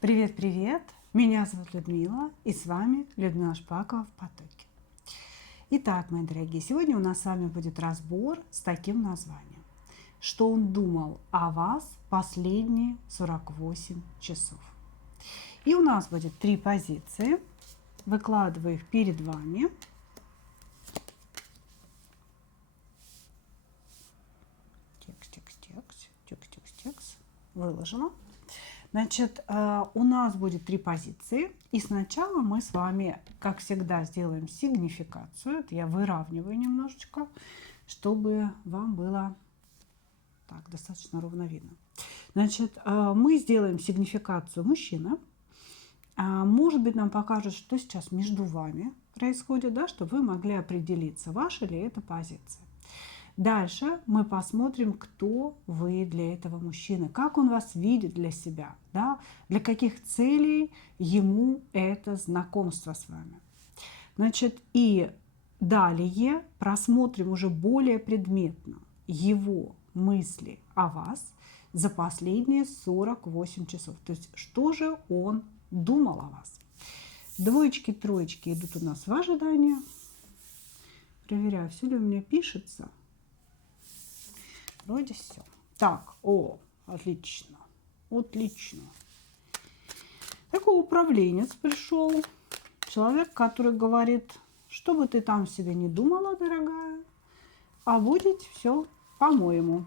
Привет-привет! Меня зовут Людмила, и с вами Людмила Шпакова в потоке. Итак, мои дорогие, сегодня у нас с вами будет разбор с таким названием: «Что он думал о вас последние 48 часов». И у нас будет 3 позиции. Выкладываю их перед вами. Текс. Выложено. Значит, у нас будет 3 позиции. И сначала мы с вами, как всегда, сделаем сигнификацию. Это я выравниваю немножечко, чтобы вам было так достаточно ровно видно. Значит, мы сделаем сигнификацию мужчина. Может быть, нам покажет, что сейчас между вами происходит, да, чтобы вы могли определиться, ваша ли это позиция. Дальше мы посмотрим, кто вы для этого мужчины, как он вас видит для себя, да, для каких целей ему это знакомство с вами. Значит, и далее просмотрим уже более предметно его мысли о вас за последние 48 часов. То есть, что же он думал о вас. Двоечки, троечки идут у нас в ожидание. Проверяю, все ли у меня пишется. Вроде все. Так, отлично. Отлично. Такой управленец пришел. Человек, который говорит, что бы ты там себе не думала, дорогая, а будет все по-моему.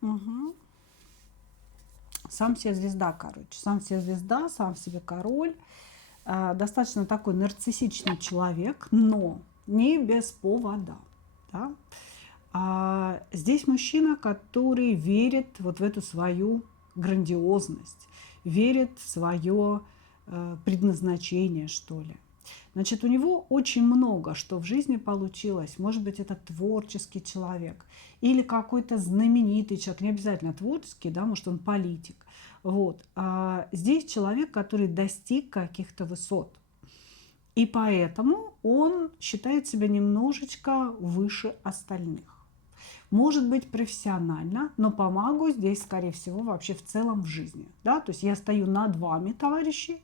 Угу. Сам себе звезда, короче. Сам себе звезда, сам себе король. Достаточно такой нарциссичный человек, но не без повода. Да? Здесь мужчина, который верит вот в эту свою грандиозность, верит в свое предназначение, что ли. Значит, у него очень много, что в жизни получилось. Может быть, это творческий человек или какой-то знаменитый человек, не обязательно творческий, да, может, он политик. Вот. Здесь человек, который достиг каких-то высот. И поэтому он считает себя немножечко выше остальных. Может быть, профессионально, но помогу здесь, скорее всего, вообще в целом в жизни. Да? То есть я стою над вами, товарищи,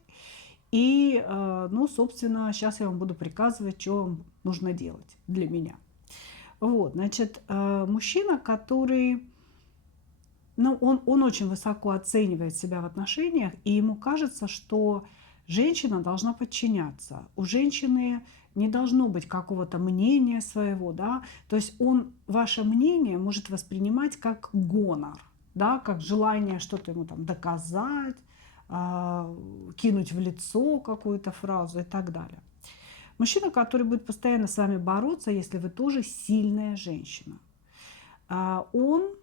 и, ну, собственно, сейчас я вам буду приказывать, что вам нужно делать для меня. Вот, значит, мужчина, который, ну, он очень высоко оценивает себя в отношениях, и ему кажется, что женщина должна подчиняться. У женщины не должно быть какого-то мнения своего, да, то есть он ваше мнение может воспринимать как гонор, да, как желание что-то ему там доказать, кинуть в лицо какую-то фразу и так далее. Мужчина, который будет постоянно с вами бороться, если вы тоже сильная женщина. Он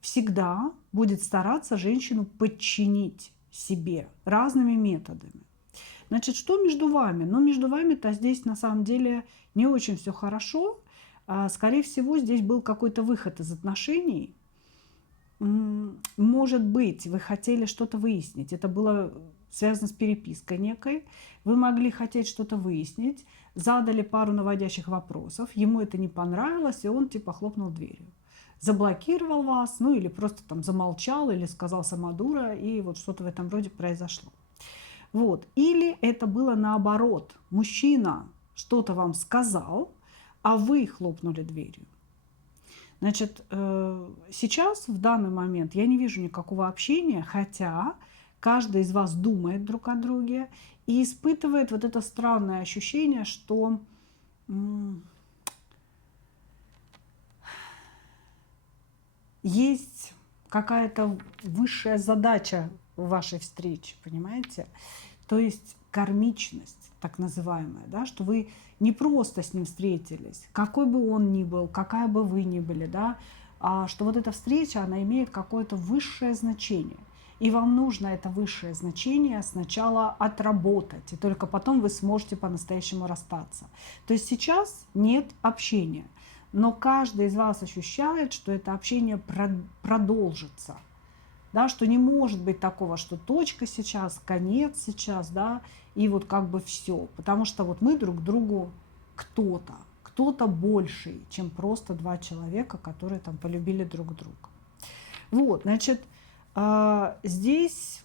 всегда будет стараться женщину подчинить себе разными методами. Значит, что между вами? Ну, между вами-то здесь на самом деле не очень все хорошо. Скорее всего, здесь был какой-то выход из отношений. Может быть, вы хотели что-то выяснить. Это было связано с перепиской некой. Вы могли хотеть что-то выяснить, задали пару наводящих вопросов, ему это не понравилось, и он типа хлопнул дверью. Заблокировал вас, ну или просто там замолчал, или сказал сама дура, и вот что-то в этом роде произошло. Вот. Или это было наоборот. Мужчина что-то вам сказал, а вы хлопнули дверью. Значит, сейчас, в данный момент, я не вижу никакого общения, хотя каждый из вас думает друг о друге и испытывает вот это странное ощущение, что есть какая-то высшая задача в вашей встрече, понимаете? То есть кармичность, так называемая, да, что вы не просто с ним встретились, какой бы он ни был, какая бы вы ни были, да, а что вот эта встреча, она имеет какое-то высшее значение. И вам нужно это высшее значение сначала отработать, и только потом вы сможете по-настоящему расстаться. То есть сейчас нет общения, но каждый из вас ощущает, что это общение продолжится. Да, что не может быть такого, что точка сейчас, конец сейчас, да, и вот как бы все. Потому что вот мы друг другу кто-то, кто-то больший, чем просто два человека, которые там полюбили друг друга. Вот, значит, здесь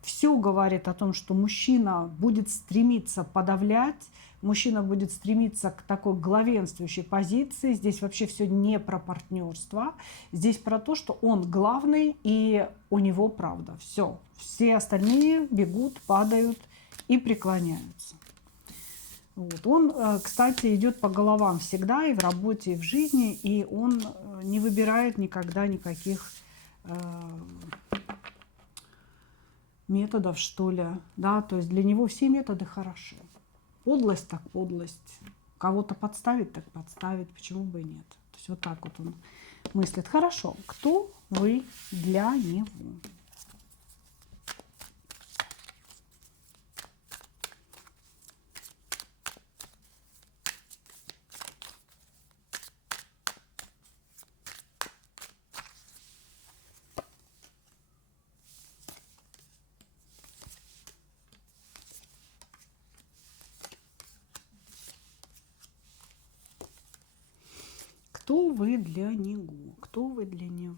все говорит о том, что мужчина будет стремиться подавлять, мужчина будет стремиться к такой главенствующей позиции. Здесь вообще все не про партнерство, здесь про то, что он главный и у него правда. Все остальные бегут, падают и преклоняются. Вот. Он, кстати, идет по головам всегда и в работе, и в жизни, и он не выбирает никогда никаких методов, что ли, да, то есть для него все методы хороши. Подлость так подлость, кого-то подставить так подставить, почему бы и нет. То есть вот так вот он мыслит. Хорошо, кто вы для него? Кто вы для него? Кто вы для него?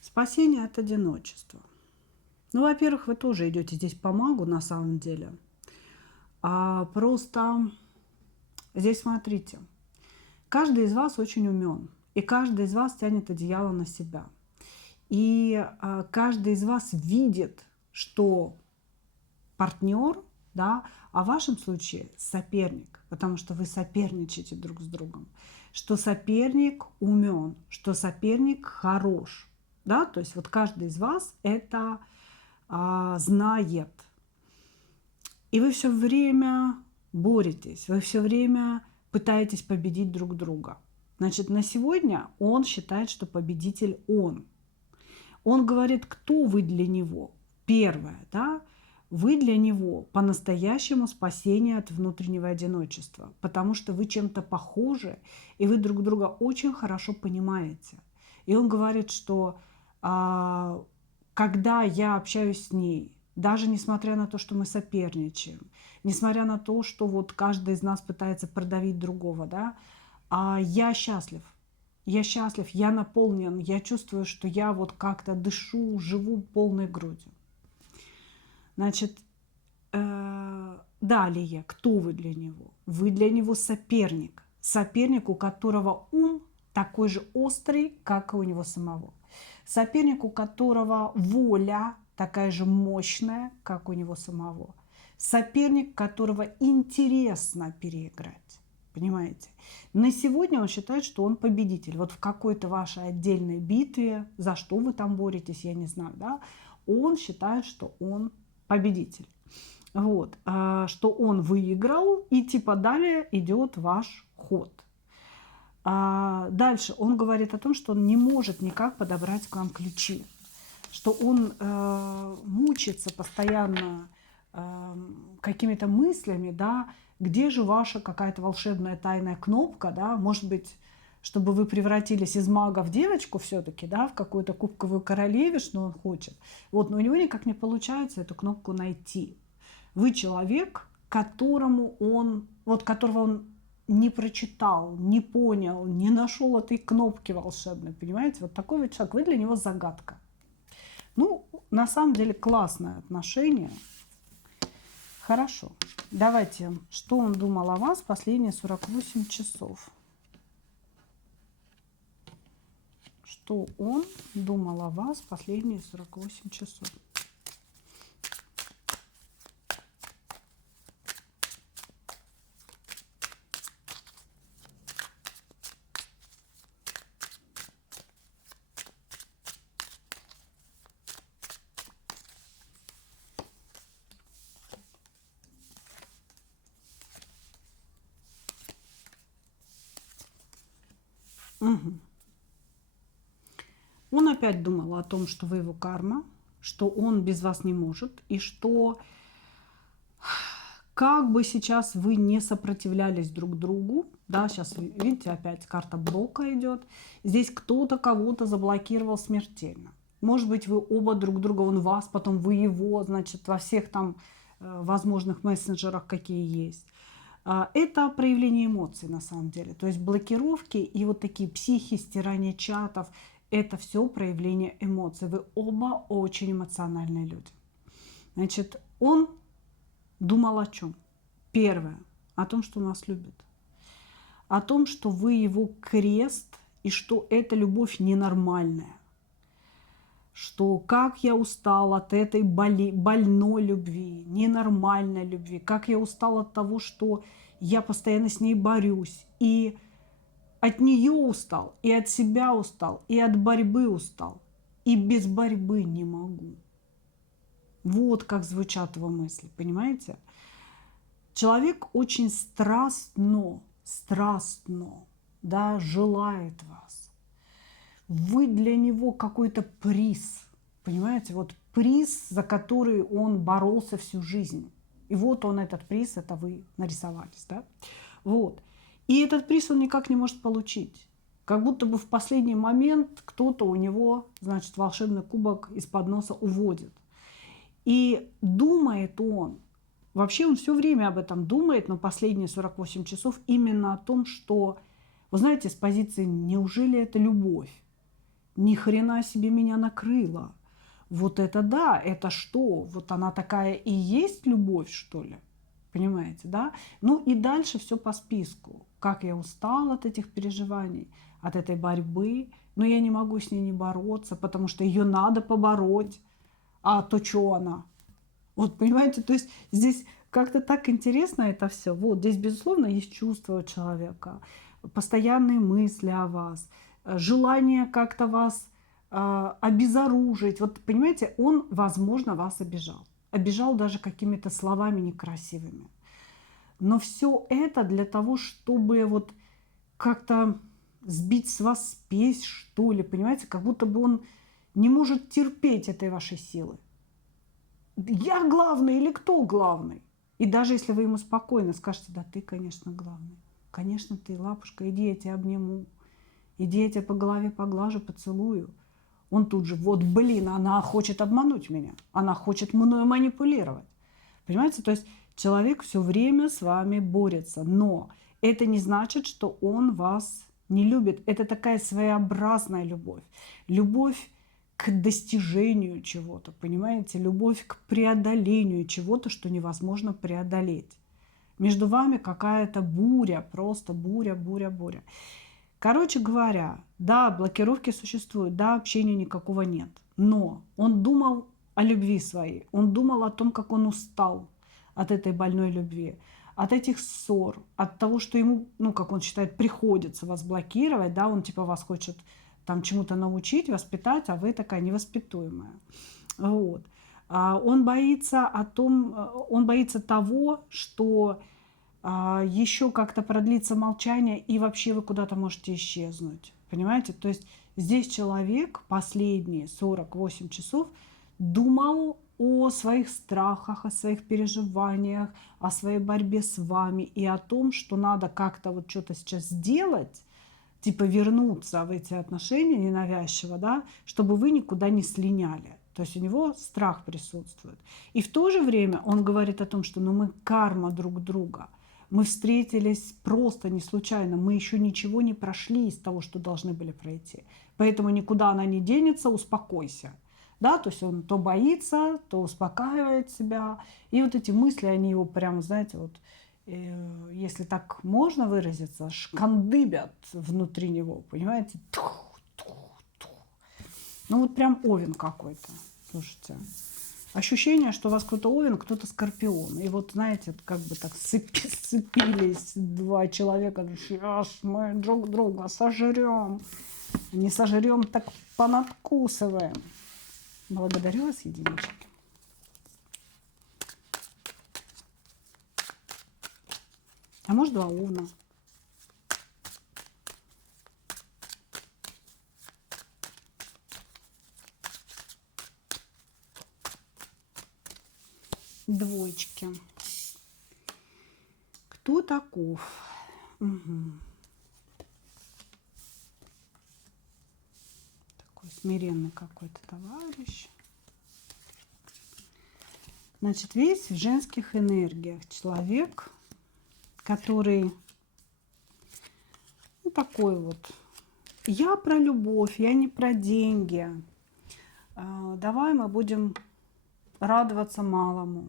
Спасение от одиночества. Ну, во-первых, вы тоже идете здесь по магу, на самом деле. Просто здесь смотрите. Каждый из вас очень умен. И каждый из вас тянет одеяло на себя. И каждый из вас видит, что партнер, да, а в вашем случае соперник, потому что вы соперничаете друг с другом, что соперник умен, что соперник хорош, да, то есть вот каждый из вас это знает. И вы все время боретесь, вы все время пытаетесь победить друг друга. Значит, на сегодня он считает, что победитель он. Он говорит, кто вы для него. Первое, да, вы для него по-настоящему спасение от внутреннего одиночества, потому что вы чем-то похожи, и вы друг друга очень хорошо понимаете. И он говорит, что когда я общаюсь с ней, даже несмотря на то, что мы соперничаем, несмотря на то, что вот каждый из нас пытается продавить другого, да, я счастлив. Я счастлив, я наполнен, я чувствую, что я вот как-то дышу, живу полной грудью. Значит, далее, кто вы для него? Вы для него соперник. Соперник, у которого ум такой же острый, как и у него самого. Соперник, у которого воля такая же мощная, как у него самого. Соперник, которого интересно переиграть. Понимаете? На сегодня он считает, что он победитель. Вот в какой-то вашей отдельной битве, за что вы там боретесь, я не знаю, да, он считает, что он победитель. Вот, что он выиграл, и типа далее идет ваш ход. Дальше он говорит о том, что он не может никак подобрать к вам ключи, что он мучается постоянно какими-то мыслями, да, где же ваша какая-то волшебная тайная кнопка, да, может быть, чтобы вы превратились из мага в девочку все-таки, да, в какую-то кубковую королеву, что он хочет. Вот, но у него никак не получается эту кнопку найти. Вы человек, которого он не прочитал, не понял, не нашел этой кнопки волшебной, понимаете? Вот такой вот человек, вы для него загадка. Ну, на самом деле классное отношение. Хорошо. Давайте, что он думал о вас последние 48 часов. Что он думал о вас последние 48 часов. Угу. Он опять думал о том, что вы его карма, что он без вас не может, и что как бы сейчас вы не сопротивлялись друг другу, да, сейчас, видите, опять карта блока идет, здесь кто-то кого-то заблокировал смертельно. Может быть, вы оба друг друга, он вас, потом вы его, значит, во всех там возможных мессенджерах, какие есть. Это проявление эмоций на самом деле. То есть блокировки и вот такие психи, стирание чатов, это все проявление эмоций. Вы оба очень эмоциональные люди. Значит, он думал о чем? Первое, о том, что нас любит. О том, что вы его крест и что эта любовь ненормальная. Что как я устал от этой больной любви, ненормальной любви, как я устал от того, что я постоянно с ней борюсь, и от нее устал, и от себя устал, и от борьбы устал, и без борьбы не могу. Вот как звучат его мысли, понимаете? Человек очень страстно, да, желает вас. Вы для него какой-то приз, понимаете? Вот приз, за который он боролся всю жизнь. И вот он, этот приз, это вы нарисовались, да? Вот. И этот приз он никак не может получить. Как будто бы в последний момент кто-то у него, значит, волшебный кубок из-под носа уводит. И думает он, вообще он все время об этом думает, но последние 48 часов именно о том, что, вы знаете, с позиции «неужели это любовь? Ни хрена себе меня накрыло. Вот это да, это что? Вот она такая и есть любовь, что ли? Понимаете, да? Ну и дальше все по списку. Как я устала от этих переживаний, от этой борьбы. Но я не могу с ней не бороться, потому что ее надо побороть. А то что она? Вот, понимаете, то есть здесь как-то так интересно это все. Вот здесь, безусловно, есть чувства у человека, постоянные мысли о вас, желание как-то вас обезоружить. Вот, понимаете, он, возможно, вас обижал. Обижал даже какими-то словами некрасивыми. Но все это для того, чтобы вот как-то сбить с вас спесь, что ли, понимаете, как будто бы он не может терпеть этой вашей силы. Я главный или кто главный? И даже если вы ему спокойно скажете, да ты, конечно, главный. Конечно, ты, лапушка, иди, я тебя обниму. Иди, я тебя по голове поглажу, поцелую. Он тут же, вот, блин, она хочет обмануть меня. Она хочет мною манипулировать. Понимаете? То есть человек все время с вами борется. Но это не значит, что он вас не любит. Это такая своеобразная любовь. Любовь к достижению чего-то, понимаете? Любовь к преодолению чего-то, что невозможно преодолеть. Между вами какая-то буря, просто буря, буря, буря. Короче говоря, да, блокировки существуют, да, общения никакого нет. Но он думал о любви своей, он думал о том, как он устал от этой больной любви, от этих ссор, от того, что ему, ну, как он считает, приходится вас блокировать, да, он типа вас хочет там чему-то научить, воспитать, а вы такая невоспитуемая. Вот. Он боится он боится того, что еще как-то продлится молчание, и вообще вы куда-то можете исчезнуть. Понимаете? То есть здесь человек последние 48 часов думал о своих страхах, о своих переживаниях, о своей борьбе с вами и о том, что надо как-то вот что-то сейчас сделать, типа вернуться в эти отношения ненавязчиво, да, чтобы вы никуда не слиняли. То есть у него страх присутствует. И в то же время он говорит о том, что ну, мы карма друг друга. Мы встретились просто не случайно. Мы еще ничего не прошли из того, что должны были пройти. Поэтому никуда она не денется, успокойся. Да, то есть он то боится, то успокаивает себя. И вот эти мысли, они его прямо, знаете, вот, если так можно выразиться, шкандыбят внутри него, понимаете? Ну вот прям овен какой-то. Слушайте. Ощущение, что у вас кто-то овен, кто-то скорпион. И вот, знаете, как бы так сцепились два человека. Сейчас мы друг друга сожрем. Не сожрем, так понадкусываем. Благодарю вас, единички. А может, два овна. Двоечки. Кто таков? Угу. Такой смиренный какой-то товарищ. Значит, весь в женских энергиях. Человек, который ну, такой вот. Я про любовь, я не про деньги. Давай мы будем радоваться малому.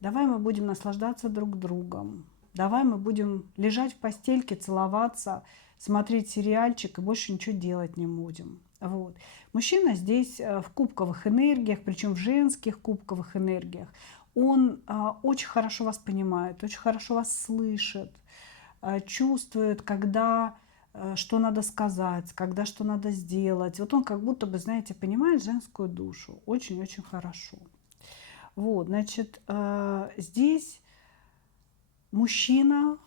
Давай мы будем наслаждаться друг другом. Давай мы будем лежать в постельке, целоваться, смотреть сериальчик и больше ничего делать не будем. Вот. Мужчина здесь в кубковых энергиях, причем в женских кубковых энергиях. Он очень хорошо вас понимает, очень хорошо вас слышит, чувствует, когда что надо сказать, когда что надо сделать. Вот он как будто бы, знаете, понимает женскую душу очень-очень хорошо. Вот, значит, здесь мужчина,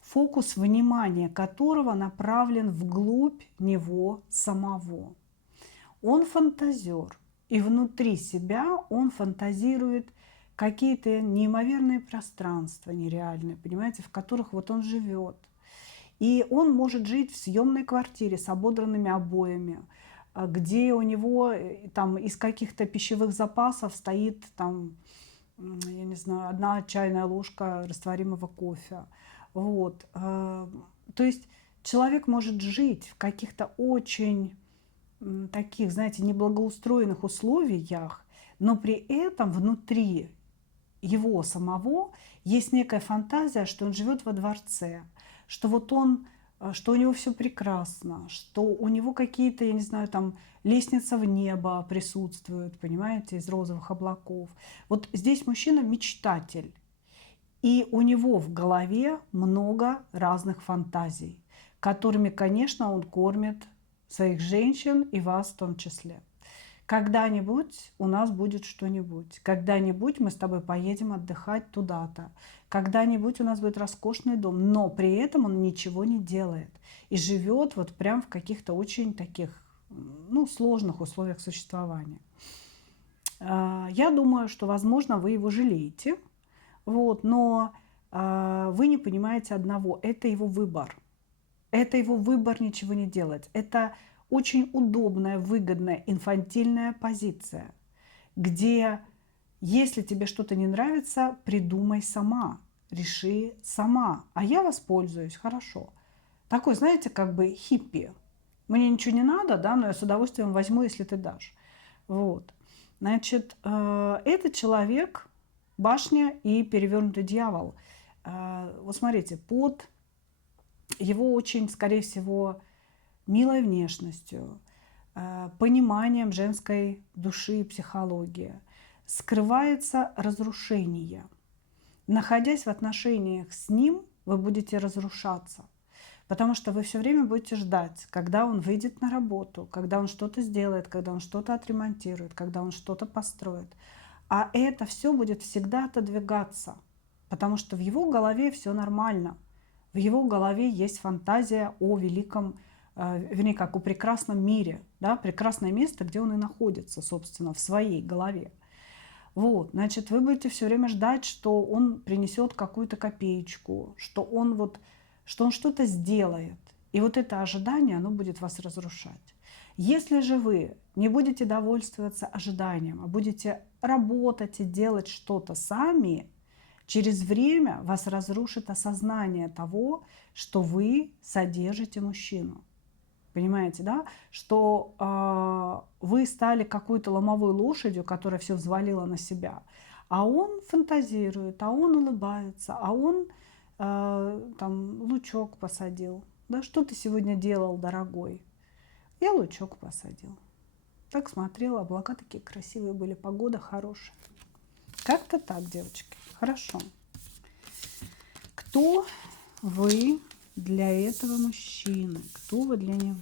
фокус внимания которого направлен вглубь него самого. Он фантазер, и внутри себя он фантазирует какие-то неимоверные пространства нереальные, понимаете, в которых вот он живет. И он может жить в съемной квартире с ободранными обоями, где у него там из каких-то пищевых запасов стоит там, я не знаю, 1 чайная ложка растворимого кофе. Вот. То есть человек может жить в каких-то очень таких, знаете, неблагоустроенных условиях, но при этом внутри его самого есть некая фантазия, что он живет во дворце, что вот он, что у него все прекрасно, что у него какие-то, я не знаю, там лестница в небо присутствует, понимаете, из розовых облаков. Вот здесь мужчина мечтатель, и у него в голове много разных фантазий, которыми, конечно, он кормит своих женщин и вас в том числе. Когда-нибудь у нас будет что-нибудь. Когда-нибудь мы с тобой поедем отдыхать туда-то. Когда-нибудь у нас будет роскошный дом. Но при этом он ничего не делает. И живет вот прям в каких-то очень таких, ну, сложных условиях существования. Я думаю, что, возможно, вы его жалеете. Вот, но вы не понимаете одного. Это его выбор. Это его выбор ничего не делать. Это очень удобная, выгодная, инфантильная позиция, где если тебе что-то не нравится, придумай сама, реши сама, а я воспользуюсь, хорошо. Такой, знаете, как бы хиппи. Мне ничего не надо, да, но я с удовольствием возьму, если ты дашь. Вот. Значит, этот человек, башня и перевернутый дьявол. Вот смотрите, под его очень, скорее всего, милой внешностью, пониманием женской души и психологии скрывается разрушение. Находясь в отношениях с ним, вы будете разрушаться, потому что вы все время будете ждать, когда он выйдет на работу, когда он что-то сделает, когда он что-то отремонтирует, когда он что-то построит. А это все будет всегда отодвигаться, потому что в его голове все нормально. В его голове есть фантазия о великом, вернее, как о прекрасном мире, да, прекрасное место, где он и находится, собственно, в своей голове. Вот, значит, вы будете все время ждать, что он принесет какую-то копеечку, что он вот, что он что-то сделает. И вот это ожидание, оно будет вас разрушать. Если же вы не будете довольствоваться ожиданием, а будете работать и делать что-то сами, через время вас разрушит осознание того, что вы содержите мужчину. Понимаете, да? Что вы стали какой-то ломовой лошадью, которая все взвалила на себя. А он фантазирует, а он улыбается, а он там лучок посадил. Да, что ты сегодня делал, дорогой? Я лучок посадил. Так смотрела, облака такие красивые были, погода хорошая. Как-то так, девочки. Хорошо. Кто вы для этого мужчины? Кто вы для него?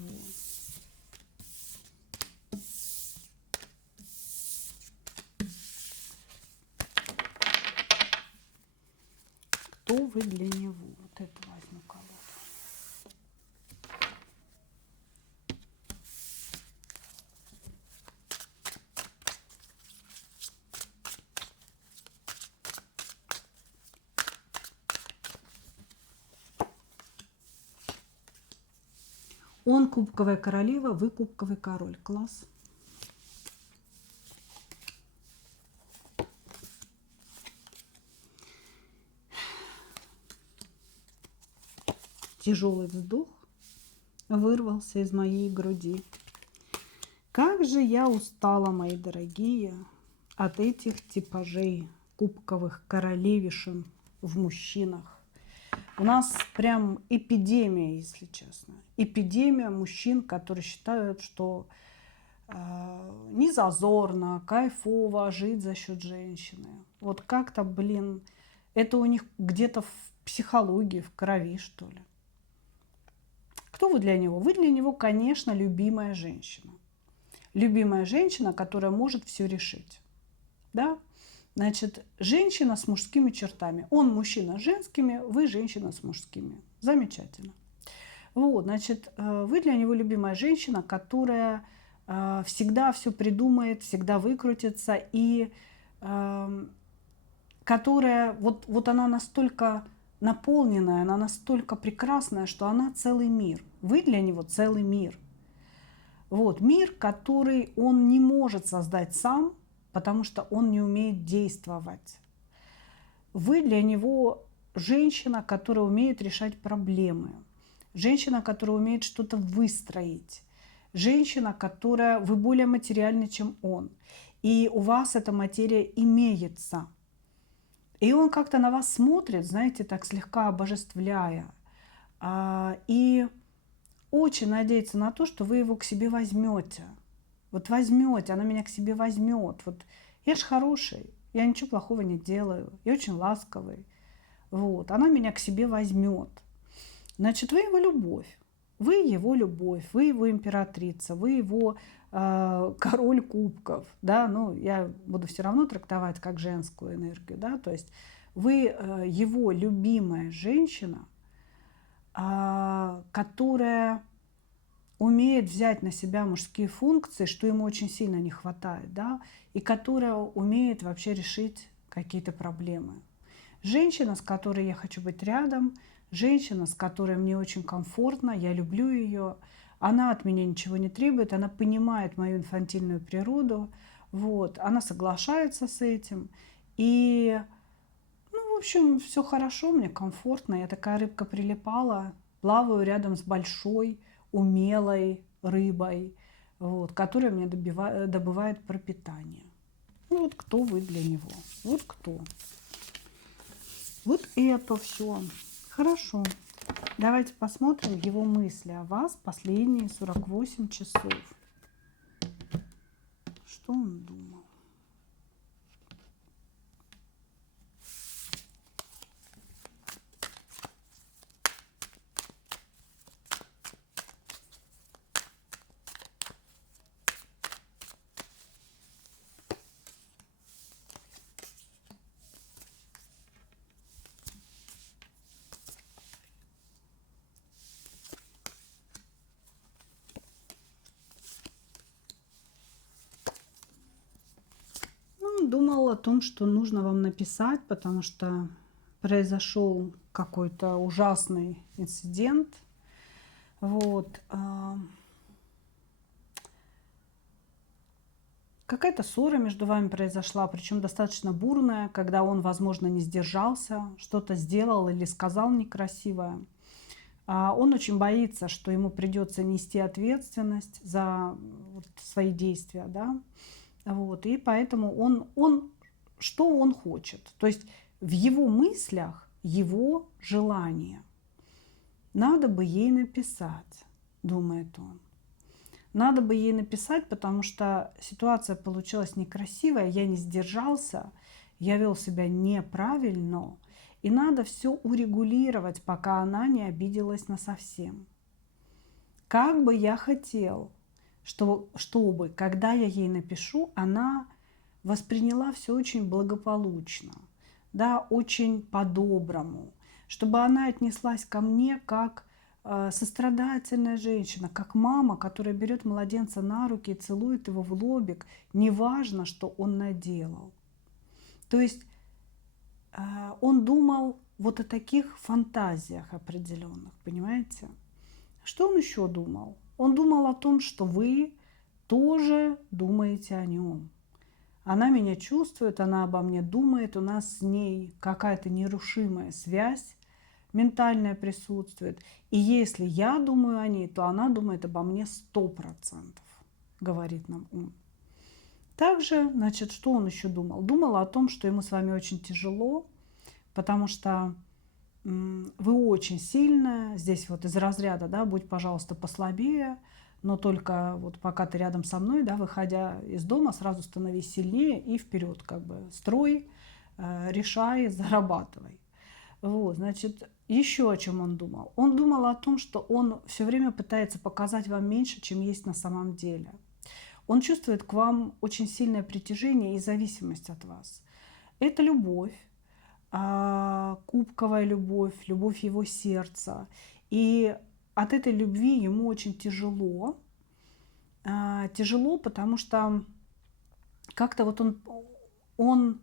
Кто вы для него? Вот это возьму колоду. Он кубковая королева, вы кубковый король. Класс. Тяжелый вздох вырвался из моей груди. Как же я устала, мои дорогие, от этих типажей кубковых королевишен в мужчинах. У нас прям эпидемия, если честно. Эпидемия мужчин, которые считают, что не зазорно, кайфово жить за счет женщины. Вот как-то, блин, это у них где-то в психологии, в крови, что ли. Кто вы для него? Вы для него, конечно, любимая женщина. Любимая женщина, которая может все решить. Да? Значит, женщина с мужскими чертами. Он мужчина с женскими, вы женщина с мужскими. Замечательно. Вот, значит, вы для него любимая женщина, которая всегда все придумает, всегда выкрутится, и которая, вот она настолько наполненная, она настолько прекрасная, что она целый мир. Вы для него целый мир. Вот, мир, который он не может создать сам, потому что он не умеет действовать. Вы для него женщина, которая умеет решать проблемы. Женщина, которая умеет что-то выстроить. Женщина, которая... Вы более материальны, чем он. И у вас эта материя имеется. И он как-то на вас смотрит, знаете, так слегка обожествляя. И очень надеется на то, что вы его к себе возьмете. Вот возьмете, она меня к себе возьмет. Вот я ж хороший, я ничего плохого не делаю, я очень ласковый. Вот, она меня к себе возьмет. Значит, вы его любовь. Вы его любовь, вы его императрица, вы его король кубков. Да? Ну, я буду все равно трактовать как женскую энергию. Да? То есть вы его любимая женщина, которая умеет взять на себя мужские функции, что ему очень сильно не хватает, да? И которая умеет вообще решить какие-то проблемы. Женщина, с которой я хочу быть рядом, женщина, с которой мне очень комфортно, я люблю ее, она от меня ничего не требует, она понимает мою инфантильную природу, вот, она соглашается с этим, и, ну, в общем, все хорошо, мне комфортно, я такая рыбка прилипала, плаваю рядом с большой, умелой рыбой, вот, которая мне добывает пропитание. Ну, вот кто вы для него, вот кто. Вот это все. Хорошо. Давайте посмотрим его мысли о вас последние 48 часов. Что он думал? Думал о том, что нужно вам написать, потому что произошел какой-то ужасный инцидент. Вот. Какая-то ссора между вами произошла, причем достаточно бурная, когда он, возможно, не сдержался, что-то сделал или сказал некрасивое. Он очень боится, что ему придется нести ответственность за свои действия, да. Вот, и поэтому что он хочет? То есть в его мыслях его желание. Надо бы ей написать, думает он. Надо бы ей написать, потому что ситуация получилась некрасивая, я не сдержался, я вел себя неправильно, и надо все урегулировать, пока она не обиделась насовсем. Как бы я хотел, чтобы, когда я ей напишу, она восприняла все очень благополучно, да, очень по-доброму, чтобы она отнеслась ко мне как сострадательная женщина, как мама, которая берет младенца на руки и целует его в лобик, неважно, что он наделал. То есть он думал вот о таких фантазиях определенных, понимаете? Что он еще думал? Он думал о том, что вы тоже думаете о нем. Она меня чувствует, она обо мне думает, у нас с ней какая-то нерушимая связь ментальное присутствует. И если я думаю о ней, то она думает обо мне 100%, говорит нам ум. Также, значит, что он еще думал? Думал о том, что ему с вами очень тяжело, потому что вы очень сильная, здесь вот из разряда, да, будь, пожалуйста, послабее, но только вот пока ты рядом со мной, да, выходя из дома, сразу становись сильнее и вперед, как бы строй, решай, зарабатывай. Вот, значит, еще о чем он думал? Он думал о том, что он все время пытается показать вам меньше, чем есть на самом деле. Он чувствует к вам очень сильное притяжение и зависимость от вас. Это любовь, кубковая любовь, любовь его сердца. И от этой любви ему очень тяжело. Тяжело, потому что как-то вот он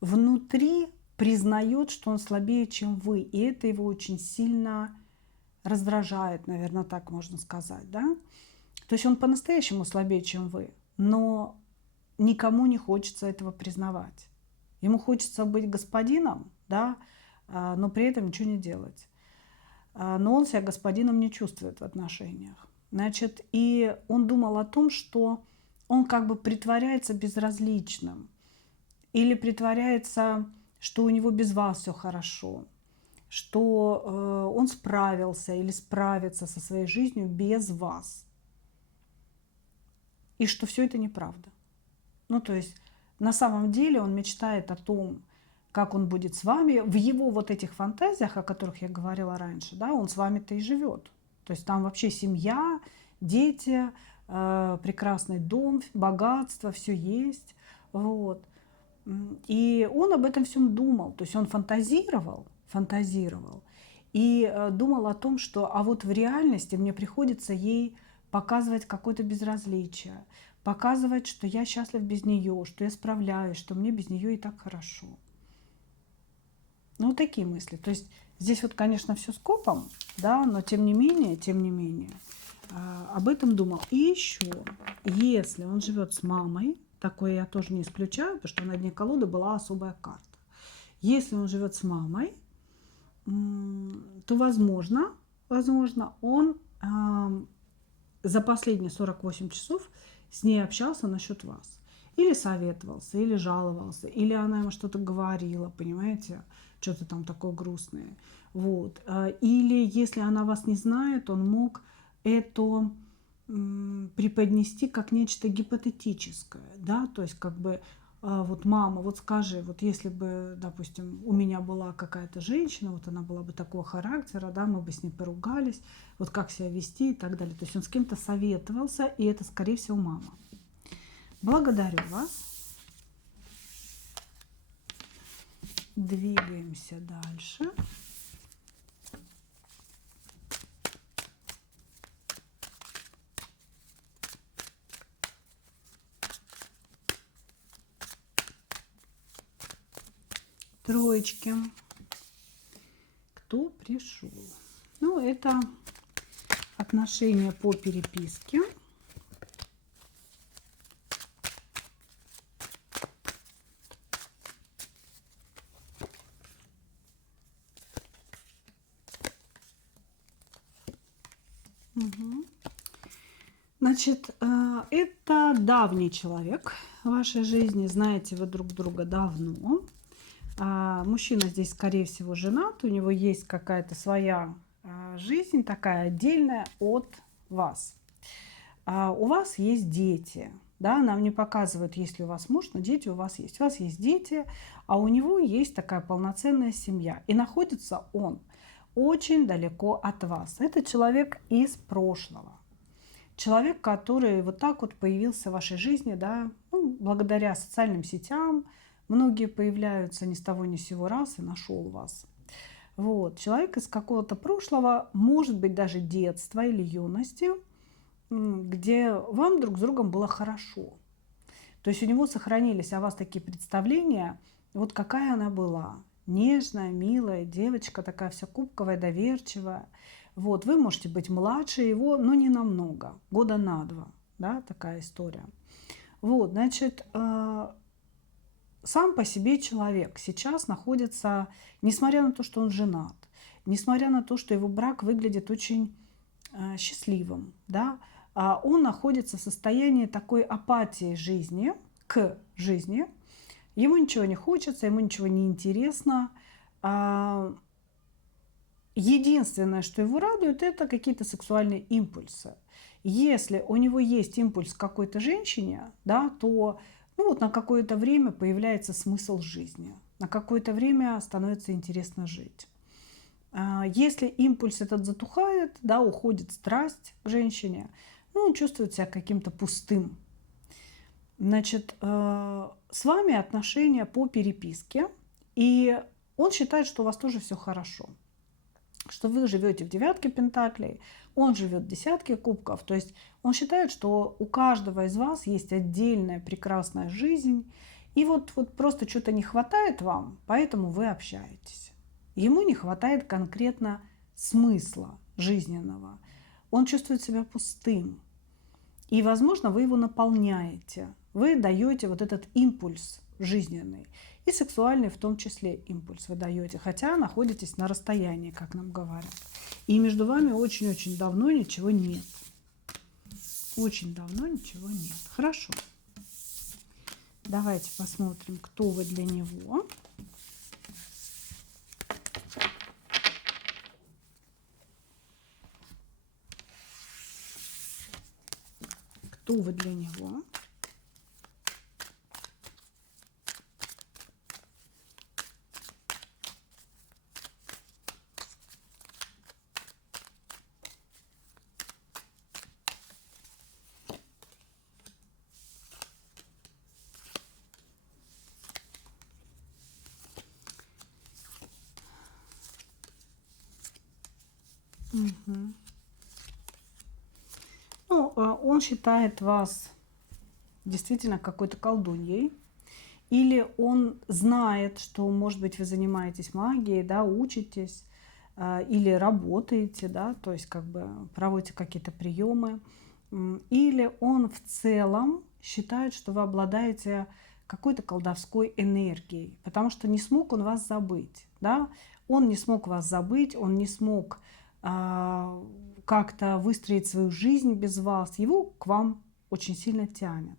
внутри признает, что он слабее, чем вы. И это его очень сильно раздражает, наверное, так можно сказать. Да? То есть он по-настоящему слабее, чем вы. Но никому не хочется этого признавать. Ему хочется быть господином, да, но при этом ничего не делать. Но он себя господином не чувствует в отношениях. Значит, и он думал о том, что он как бы притворяется безразличным или притворяется, что у него без вас все хорошо, что он справился или справится со своей жизнью без вас. И что все это неправда. Ну, то есть на самом деле он мечтает о том, как он будет с вами. В его вот этих фантазиях, о которых я говорила раньше, да, он с вами-то и живет. То есть там вообще семья, дети, прекрасный дом, богатство, все есть. Вот. И он об этом всем думал. То есть он фантазировал и думал о том, что а вот в реальности мне приходится ей показывать какое-то безразличие, показывать, что я счастлив без нее, что я справляюсь, что мне без нее и так хорошо. Ну, вот такие мысли. То есть здесь вот, конечно, все скопом, да, но тем не менее, об этом думал. И еще, если он живет с мамой, такое я тоже не исключаю, потому что на дне колоды была особая карта. Если он живет с мамой, то, возможно, он за последние 48 часов с ней общался насчет вас. Или советовался, или жаловался, или она ему что-то говорила, понимаете, что-то там такое грустное. Вот. Или если она вас не знает, он мог это преподнести как нечто гипотетическое, да, то есть как бы вот мама, вот скажи, вот если бы, допустим, у меня была какая-то женщина, вот она была бы такого характера, да, мы бы с ней поругались, вот как себя вести и так далее. То есть он с кем-то советовался, и это, скорее всего, мама. Благодарю вас. Двигаемся дальше. Троечки. Кто пришел? Ну, это отношения по переписке. Угу. Значит, это давний человек в вашей жизни. Знаете вы друг друга давно. Мужчина здесь, скорее всего, женат. У него есть какая-то своя жизнь, такая отдельная от вас. У вас есть дети. Да, нам не показывают, есть ли у вас муж, но дети у вас есть. У вас есть дети, а у него есть такая полноценная семья. И находится он очень далеко от вас. Это человек из прошлого. Человек, который вот так вот появился в вашей жизни, да, ну, благодаря социальным сетям. Многие появляются ни с того ни с сего раз и нашел вас. Вот. Человек из какого-то прошлого, может быть, даже детства или юности, где вам друг с другом было хорошо. То есть у него сохранились о вас такие представления, вот какая она была. Нежная, милая девочка, такая вся кубковая, доверчивая. Вот, вы можете быть младше его, но не намного, года на 2, да, такая история. Вот, значит, сам по себе человек сейчас находится, несмотря на то, что он женат, несмотря на то, что его брак выглядит очень счастливым, да, он находится в состоянии такой апатии жизни, к жизни. Ему ничего не хочется, ему ничего не интересно. Единственное, что его радует, это какие-то сексуальные импульсы. Если у него есть импульс к какой-то женщине, да, то на какое-то время появляется смысл жизни. На какое-то время становится интересно жить. Если импульс этот затухает, да, уходит страсть к женщине, он чувствует себя каким-то пустым. Значит, с вами отношения по переписке, и он считает, что у вас тоже все хорошо, что вы живете в 9 пентаклей, он живет в 10 кубков. То есть он считает, что у каждого из вас есть отдельная прекрасная жизнь, и вот просто что-то не хватает вам, поэтому вы общаетесь. Ему не хватает конкретно смысла жизненного. Он чувствует себя пустым. И, возможно, вы его наполняете. Вы даете вот этот импульс жизненный. И сексуальный в том числе импульс вы даете. Хотя находитесь на расстоянии, как нам говорят. И между вами очень-очень давно ничего нет. Очень давно ничего нет. Хорошо. Давайте посмотрим, кто вы для него. Кто вы для него? Угу. Он считает вас действительно какой-то колдуньей, или он знает, что, может быть, вы занимаетесь магией, да, учитесь, или работаете, да, то есть как бы проводите какие-то приемы, или он в целом считает, что вы обладаете какой-то колдовской энергией, потому что не смог он вас забыть, да, он не смог вас забыть, он не смог как-то выстроить свою жизнь без вас, его к вам очень сильно тянет.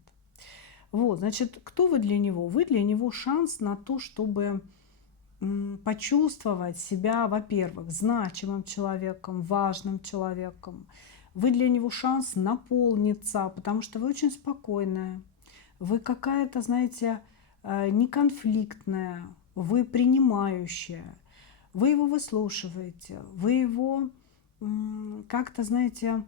Вот, значит, кто вы для него? Вы для него шанс на то, чтобы почувствовать себя, во-первых, значимым человеком, важным человеком. Вы для него шанс наполниться, потому что вы очень спокойная. Вы какая-то, знаете, неконфликтная, вы принимающая. Вы его выслушиваете, вы его как-то, знаете,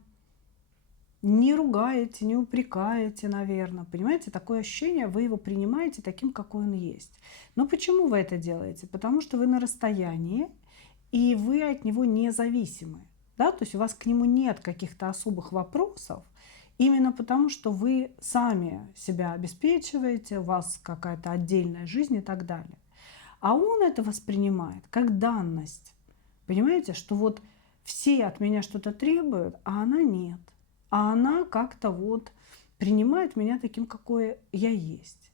не ругаете, не упрекаете, наверное. Понимаете, такое ощущение, вы его принимаете таким, какой он есть. Но почему вы это делаете? Потому что вы на расстоянии, и вы от него независимы. Да? То есть у вас к нему нет каких-то особых вопросов, именно потому что вы сами себя обеспечиваете, у вас какая-то отдельная жизнь и так далее. А он это воспринимает как данность. Понимаете, что вот все от меня что-то требуют, а она нет. А она как-то вот принимает меня таким, какой я есть.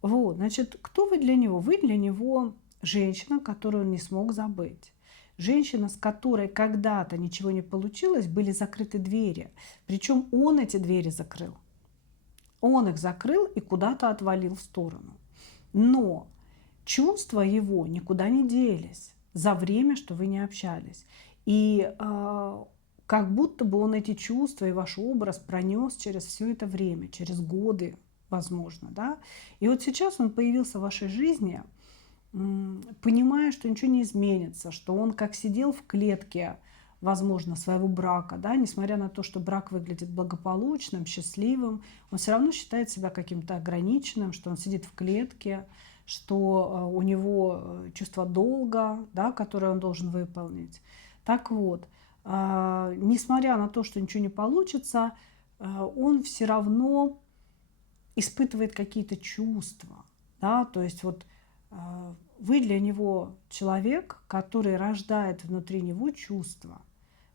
Вот, значит, кто вы для него? Вы для него женщина, которую он не смог забыть. Женщина, с которой когда-то ничего не получилось, были закрыты двери. Причем он эти двери закрыл. Он их закрыл и куда-то отвалил в сторону. Но чувства его никуда не делись за время, что вы не общались. И как будто бы он эти чувства и ваш образ пронес через все это время, через годы, возможно. Да? И вот сейчас он появился в вашей жизни, понимая, что ничего не изменится, что он как сидел в клетке, возможно, своего брака, да, несмотря на то, что брак выглядит благополучным, счастливым, он все равно считает себя каким-то ограниченным, что он сидит в клетке, что у него чувство долга, да, которое он должен выполнить. Так вот, несмотря на то, что ничего не получится, он все равно испытывает какие-то чувства. Да? То есть вот вы для него человек, который рождает внутри него чувства.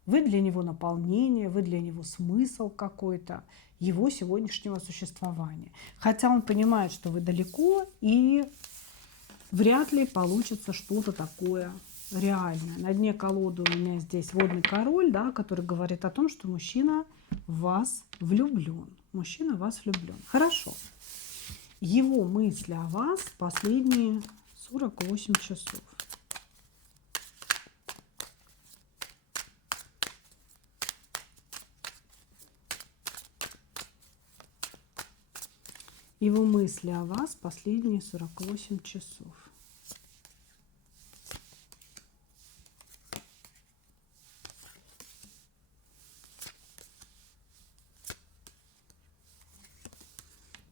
Вы для него наполнение, вы для него смысл какой-то его сегодняшнего существования. Хотя он понимает, что вы далеко, и вряд ли получится что-то такое реальное. На дне колоды у меня здесь водный король, да, который говорит о том, что мужчина в вас влюблен. Мужчина в вас влюблен. Хорошо. Его мысли о вас последние 48 часов. Его мысли о вас последние 48 часов.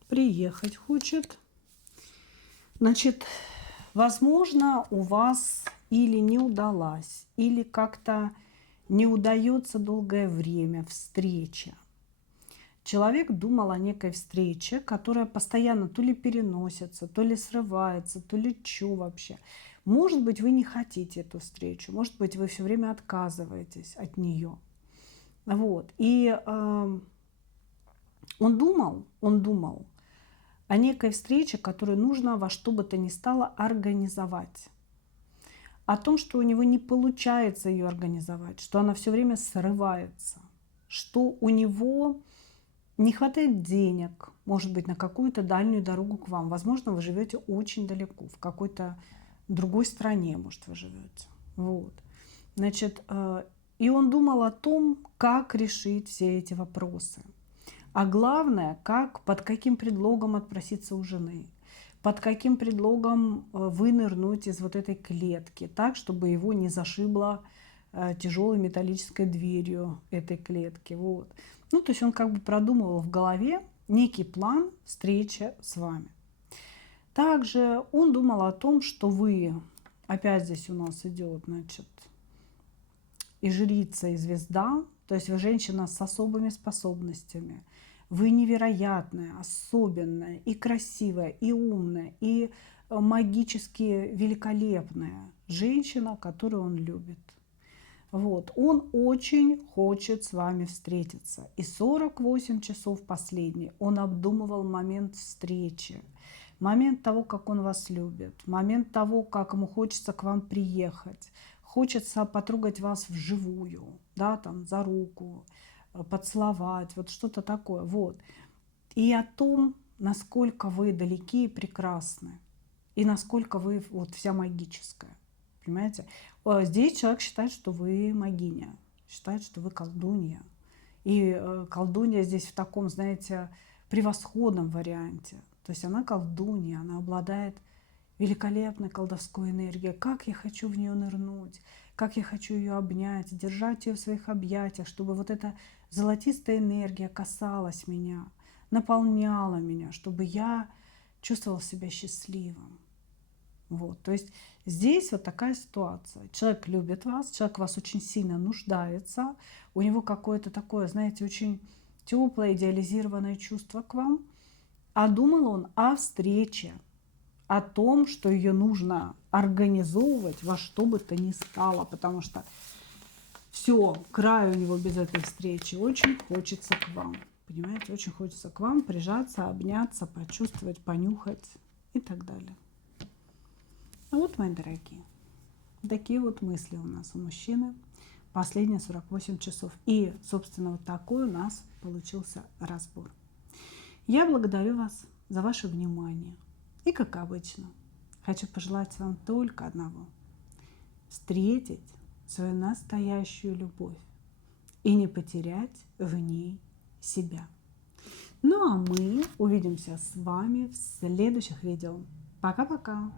Приехать хочет. Значит, возможно, у вас или не удалась, или как-то не удается долгое время встреча. Человек думал о некой встрече, которая постоянно то ли переносится, то ли срывается, то ли что вообще. Может быть, вы не хотите эту встречу, может быть, вы все время отказываетесь от нее. Вот. И он думал о некой встрече, которую нужно во что бы то ни стало организовать. О том, что у него не получается ее организовать, что она все время срывается, что у него не хватает денег, может быть, на какую-то дальнюю дорогу к вам. Возможно, вы живете очень далеко, в какой-то другой стране, может, вы живете. Вот. Значит, и он думал о том, как решить все эти вопросы. А главное, как, под каким предлогом отпроситься у жены, под каким предлогом вынырнуть из вот этой клетки, так, чтобы его не зашибло тяжелой металлической дверью этой клетки. Вот. Ну, то есть он как бы продумывал в голове некий план встречи с вами. Также он думал о том, что вы, опять здесь у нас идет, значит, и жрица, и звезда, то есть вы женщина с особыми способностями. Вы невероятная, особенная, и красивая, и умная, и магически великолепная женщина, которую он любит. Вот. Он очень хочет с вами встретиться. И 48 часов последние он обдумывал момент встречи, момент того, как он вас любит, момент того, как ему хочется к вам приехать, хочется потрогать вас вживую, да, там, за руку, поцеловать, вот что-то такое. Вот. И о том, насколько вы далеки и прекрасны, и насколько вы вот вся магическая. Понимаете? Здесь человек считает, что вы магиня, считает, что вы колдунья. И колдунья здесь в таком, знаете, превосходном варианте. То есть она колдунья, она обладает великолепной колдовской энергией. Как я хочу в нее нырнуть, как я хочу ее обнять, держать ее в своих объятиях, чтобы вот эта золотистая энергия касалась меня, наполняла меня, чтобы я чувствовала себя счастливым. Вот, то есть здесь вот такая ситуация. Человек любит вас, человек в вас очень сильно нуждается, у него какое-то такое, знаете, очень теплое, идеализированное чувство к вам, а думал он о встрече, о том, что ее нужно организовывать во что бы то ни стало, потому что все, край у него без этой встречи, очень хочется к вам, понимаете, очень хочется к вам прижаться, обняться, почувствовать, понюхать и так далее. Вот, мои дорогие, такие вот мысли у нас у мужчины последние 48 часов. И, собственно, вот такой у нас получился разбор. Я благодарю вас за ваше внимание. И, как обычно, хочу пожелать вам только одного. Встретить свою настоящую любовь и не потерять в ней себя. Ну, а мы увидимся с вами в следующих видео. Пока-пока!